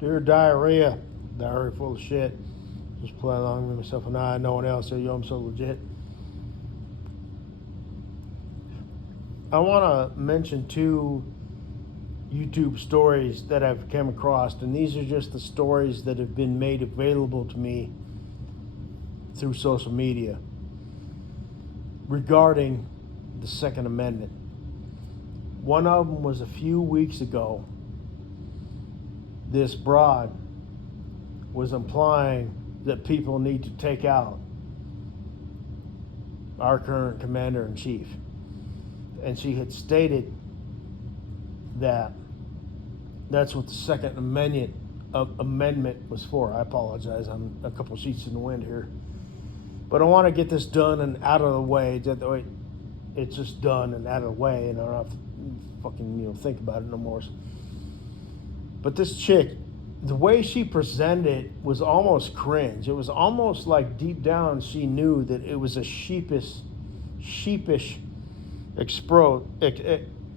Dear diarrhea, diarrhea full of shit. Just play along with myself and I. No one else. Yo, I'm so legit. I want to mention two YouTube stories that I've come across, and these are just the stories that have been made available to me through social media regarding the Second Amendment. One of them was a few weeks ago. This broad was implying that people need to take out our current commander in chief. And she had stated that that's what the Second Amendment was for. I apologize, I'm a couple sheets in the wind here. But I want to get this done and out of the way. It's just done and out of the way, and I don't have to fucking think about it no more. But this chick, the way she presented it was almost cringe. It was almost like deep down she knew that it was a sheepish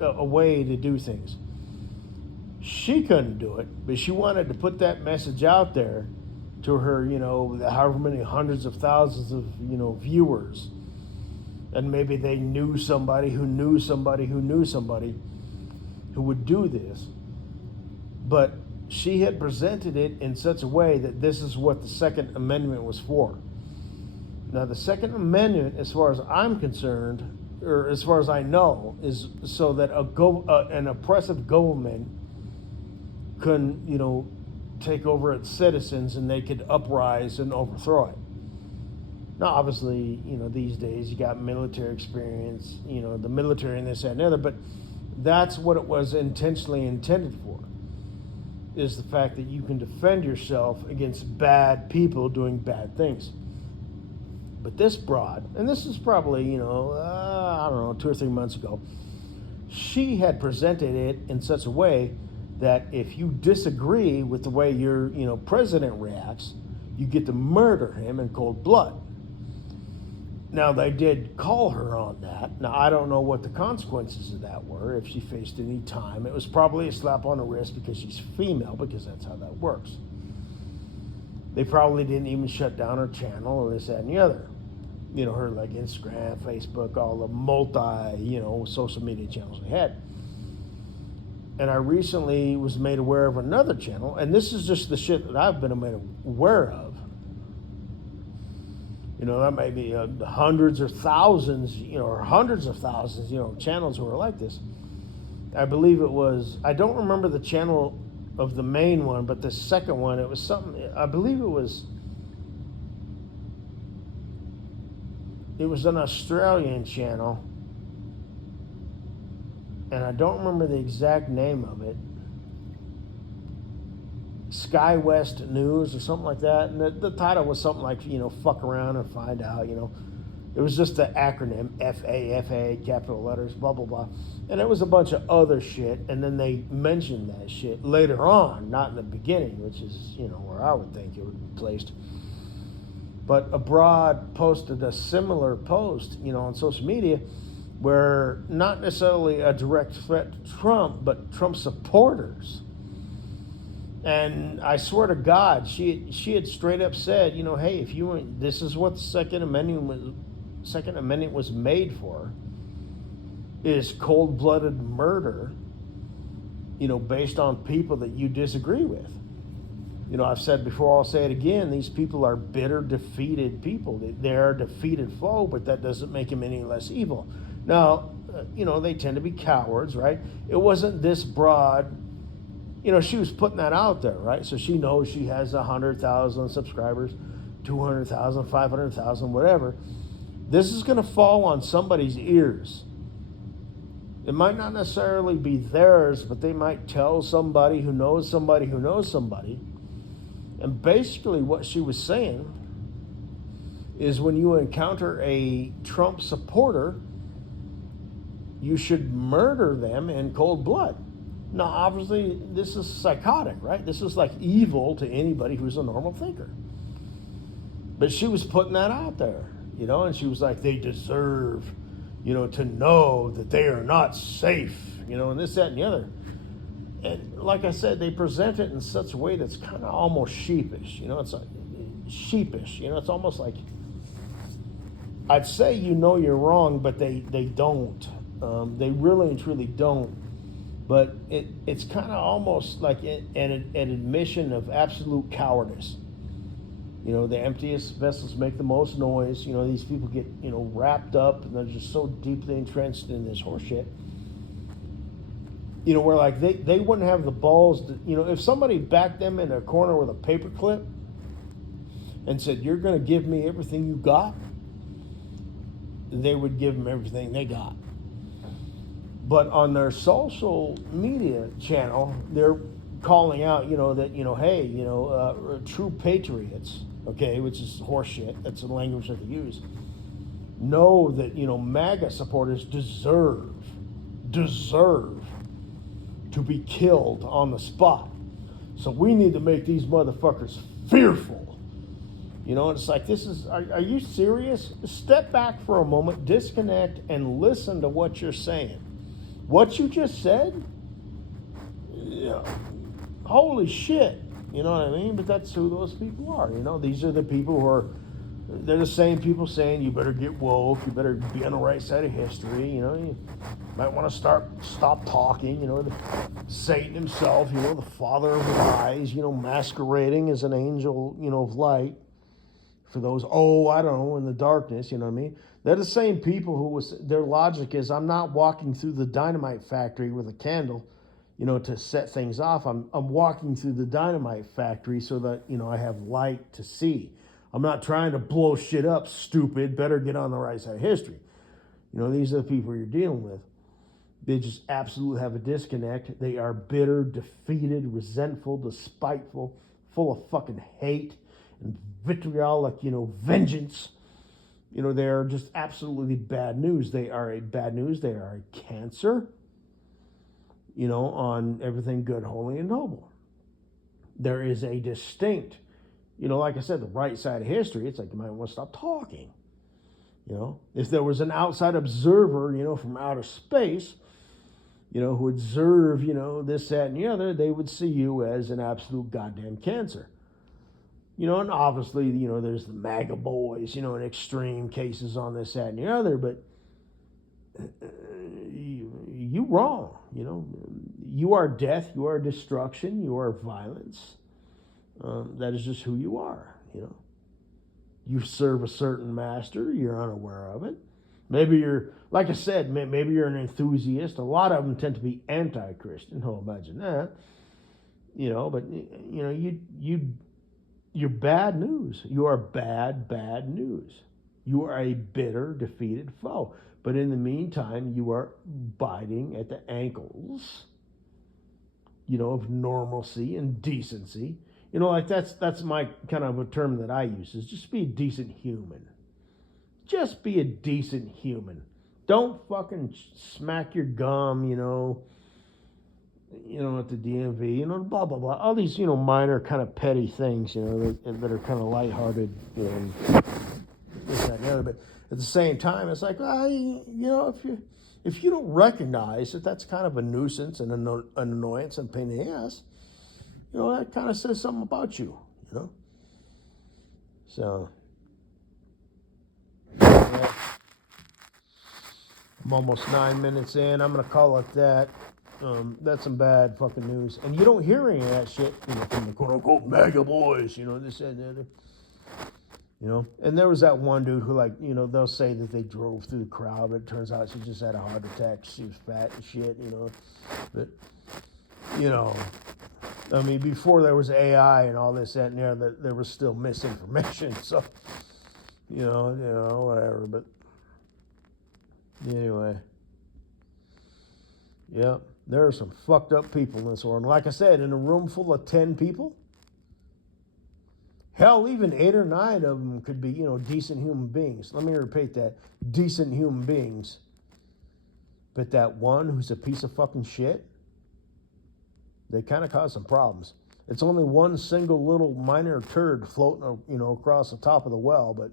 a way to do things. She couldn't do it, but she wanted to put that message out there to her, however many hundreds of thousands of, viewers. And maybe they knew somebody who knew somebody who knew somebody who would do this. But she had presented it in such a way that this is what the Second Amendment was for. Now, the Second Amendment, as far as I'm concerned, or as far as I know, is so that an oppressive government can, take over its citizens and they could uprise and overthrow it. Now, obviously, these days you got military experience, the military and this, that, and the other, but that's what it was intentionally intended for, is the fact that you can defend yourself against bad people doing bad things. But this broad, and this is probably, I don't know, 2 or 3 months ago, she had presented it in such a way that if you disagree with the way your, president reacts, you get to murder him in cold blood. Now, they did call her on that. Now, I don't know what the consequences of that were, if she faced any time. It was probably a slap on the wrist because she's female, because that's how that works. They probably didn't even shut down her channel or this, that, and the other. Her like Instagram, Facebook, all the multi, social media channels they had. And I recently was made aware of another channel, and this is just the shit that I've been made aware of. That may be hundreds or thousands, or hundreds of thousands, channels who are like this. I believe it was, I don't remember the channel of the main one, but the second one, it was something, I believe it was an Australian channel, and I don't remember the exact name of it. Sky West News or something like that, and the title was something like, fuck around and find out, It was just the acronym, FA, capital letters, blah, blah, blah. And it was a bunch of other shit, and then they mentioned that shit later on, not in the beginning, which is, where I would think it would be placed. But Abroad posted a similar post, on social media, where not necessarily a direct threat to Trump, but Trump supporters. And I swear to God, she had straight up said, hey, if you want, this is what the Second Amendment was made for, is cold-blooded murder, based on people that you disagree with. I've said before, I'll say it again, these people are bitter, defeated people. They're a defeated foe, but that doesn't make them any less evil. Now, they tend to be cowards, right? It wasn't this broad. She was putting that out there, right? So she knows she has 100,000 subscribers, 200,000, 500,000, whatever. This is going to fall on somebody's ears. It might not necessarily be theirs, but they might tell somebody who knows somebody who knows somebody. And basically what she was saying is when you encounter a Trump supporter, you should murder them in cold blood. Now, obviously, this is psychotic, right? This is like evil to anybody who's a normal thinker. But she was putting that out there, and she was like, they deserve, to know that they are not safe, and this, that, and the other. and like I said, they present it in such a way that's kind of almost sheepish. You know, it's like sheepish. You know, it's almost like I'd say you're wrong, but they don't. They really and truly don't. But it's kind of almost like an admission of absolute cowardice. You know, the emptiest vessels make the most noise. You know, these people get, wrapped up and they're just so deeply entrenched in this horseshit. You know, where like they wouldn't have the balls to, if somebody backed them in a corner with a paper clip and said, "You're going to give me everything you got," they would give them everything they got. But on their social media channel, they're calling out, that, hey, true patriots, okay, which is horseshit. That's the language that they use. Know that, MAGA supporters deserve to be killed on the spot. So we need to make these motherfuckers fearful. It's like, are you serious? Step back for a moment, disconnect, and listen to what you're saying. What you just said? Yeah. Holy shit. You know what I mean? But that's who those people are. These are the people they're the same people saying you better get woke, you better be on the right side of history, you might want to stop talking, Satan himself, the father of lies, masquerading as an angel, of light for those, I don't know, in the darkness, you know what I mean? They're the same people their logic is, I'm not walking through the dynamite factory with a candle, to set things off. I'm walking through the dynamite factory so that, I have light to see. I'm not trying to blow shit up, stupid. Better get on the right side of history. These are the people you're dealing with. They just absolutely have a disconnect. They are bitter, defeated, resentful, despiteful, full of fucking hate and vitriolic, vengeance. They are just absolutely bad news. They are a bad news. They are a cancer, on everything good, holy, and noble. There is a distinct, like I said, the right side of history. It's like you might want to stop talking. If there was an outside observer, from outer space, who observe, this, that, and the other, they would see you as an absolute goddamn cancer. And obviously, there's the MAGA boys, in extreme cases on this, that, and the other, but you wrong, You are death, you are destruction, you are violence. That is just who you are, You serve a certain master, you're unaware of it. Maybe you're, like I said, maybe you're an enthusiast. A lot of them tend to be anti-Christian. Oh, imagine that. But, you're bad news. You are bad news. You are a bitter, defeated foe. But in the meantime, you are biting at the ankles, of normalcy and decency. Like that's my kind of a term that I use, is just be a decent human. Just be a decent human. Don't fucking smack your gum, at the DMV, blah, blah, blah. All these, minor kind of petty things, that are kind of lighthearted, and this, that, and the other. But at the same time, it's like, if you don't recognize that that's kind of a nuisance and an annoyance and pain in the ass, that kind of says something about you, So, yeah. I'm almost 9 minutes in. I'm going to call it that. That's some bad fucking news. And you don't hear any of that shit, from the quote-unquote MAGA boys, this and the other. And there was that one dude who, they'll say that they drove through the crowd, but it turns out she just had a heart attack. She was fat and shit, But, I mean, before there was AI and all this, that, and the other, there was still misinformation. So, whatever. But anyway, yeah, there are some fucked up people in this world. And like I said, in a room full of 10 people, hell, even 8 or 9 of them could be, decent human beings. Let me repeat that. Decent human beings. But that one who's a piece of fucking shit, they kind of cause some problems. It's only one single little minor turd floating, across the top of the well, but,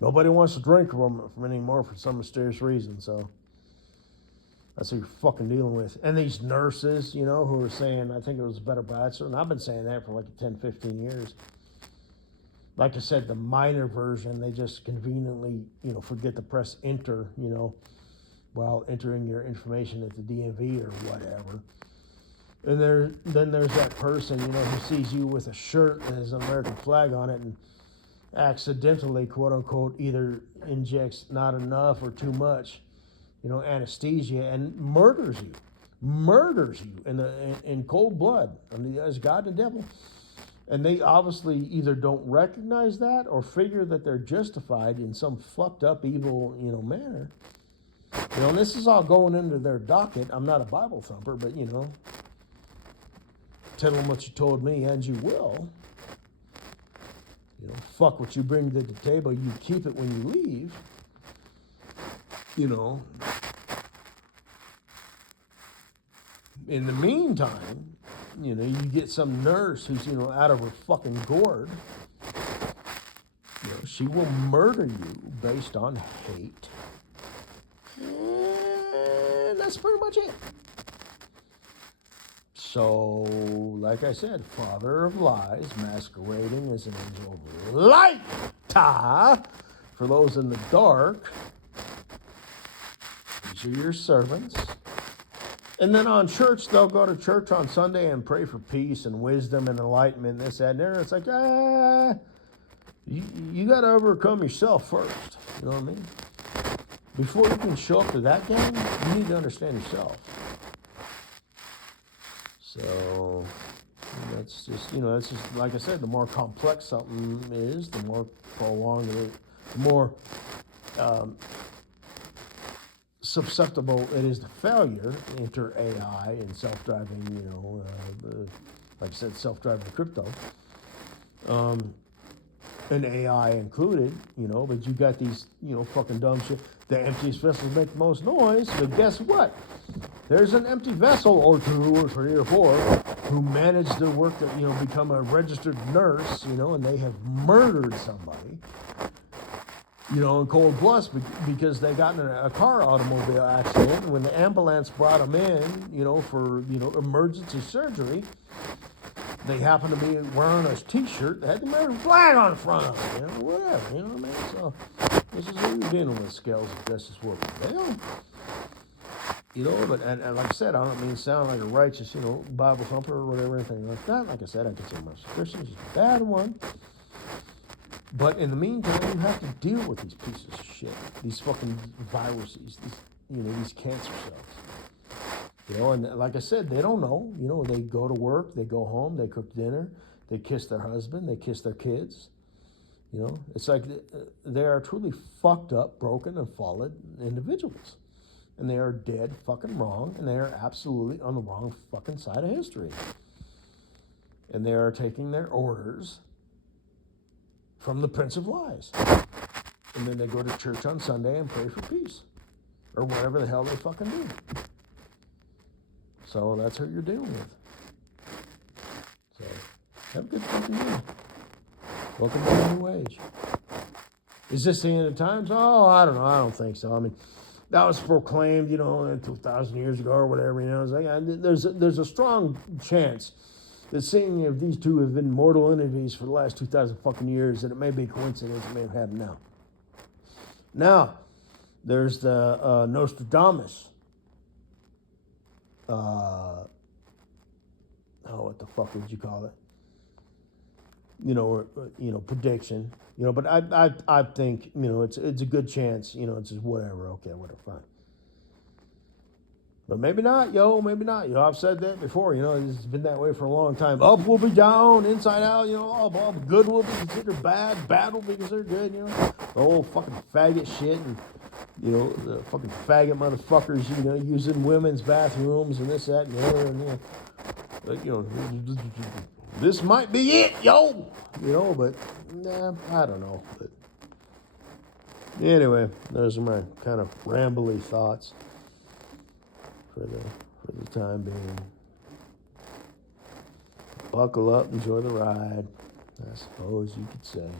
nobody wants to drink from it anymore for some mysterious reason, so. That's who you're fucking dealing with. And these nurses, you know, who are saying, I think it was Better Bachelor, and I've been saying that for like 10, 15 years. Like I said, the minor version, they just conveniently, you know, forget to press enter, you know, while entering your information at the DMV or whatever. And then there's that person, you know, who sees you with a shirt that has an American flag on it and accidentally, quote unquote, either injects not enough or too much, you know, anesthesia and murders you in cold blood as God and the devil. And they obviously either don't recognize that or figure that they're justified in some fucked up, evil, you know, manner. You know, and this is all going into their docket. I'm not a Bible thumper, but, you know, tell them what you told me and you will. You know, fuck what you bring to the table, you keep it when you leave. You know, in the meantime, you know, you get some nurse who's, you know, out of her fucking gourd. You know, she will murder you based on hate. And that's pretty much it. So, like I said, father of lies, masquerading as an angel of light. For those in the dark, these are your servants. And then on church, they'll go to church on Sunday and pray for peace and wisdom and enlightenment, this, that, and there. It's like, you got to overcome yourself first. You know what I mean? Before you can show up to that game, you need to understand yourself. So that's just, you know, that's just, like I said, the more complex something is, the more prolonged it is, the more susceptible it is to failure. Enter AI and self-driving, you know, like I said, self-driving crypto, and AI included, you know, but you got these, you know, fucking dumb shit. The emptiest vessels make the most noise, but guess what? There's an empty vessel or two or three or four who managed to work, you know, become a registered nurse, you know, and they have murdered somebody, you know, in cold blood because they got in a car automobile accident. And when the ambulance brought them in, you know, for, you know, emergency surgery, they happened to be wearing a T-shirt that had the American flag on the front of it, you know, whatever, you know what I mean? So this is what you're dealing with, scales of justice will prevail. You know, but and like I said, I don't mean to sound like a righteous, you know, Bible thumper or whatever, anything like that. Like I said, I consider myself a Christian, just a bad one. But in the meantime, you have to deal with these pieces of shit, these fucking viruses, these, you know, these cancer cells. You know, and like I said, they don't know. You know, they go to work, they go home, they cook dinner, they kiss their husband, they kiss their kids. You know, it's like they are truly fucked up, broken, and fallen individuals. And they are dead fucking wrong, and they are absolutely on the wrong fucking side of history. And they are taking their orders from the Prince of Lies. And then they go to church on Sunday and pray for peace. Or whatever the hell they fucking do. So that's what you're dealing with. So, have a good fucking day. Welcome to the new age. Is this the end of times? Oh, I don't know. I don't think so. I mean, that was proclaimed, you know, 2,000 years ago or whatever. You know, it's like, there's a strong chance that seeing if these two have been mortal enemies for the last 2,000 fucking years, that it may be a coincidence. It may have happened now. Now, there's the Nostradamus. What the fuck would you call it? You know, prediction. You know, but I think, you know, it's a good chance. You know, it's just whatever. Okay, whatever, fine. But maybe not, maybe not. You know, I've said that before. You know, it's been that way for a long time. Up will be down, inside out. You know, all good will be considered bad, bad will be considered good. You know, the whole fucking faggot shit, and you know, the fucking faggot motherfuckers. You know, using women's bathrooms and this, that, and the other, and you know. But, you know, this might be it, yo. You know, but nah, I don't know. But anyway, those are my kind of rambly thoughts for the time being. Buckle up, enjoy the ride, I suppose you could say.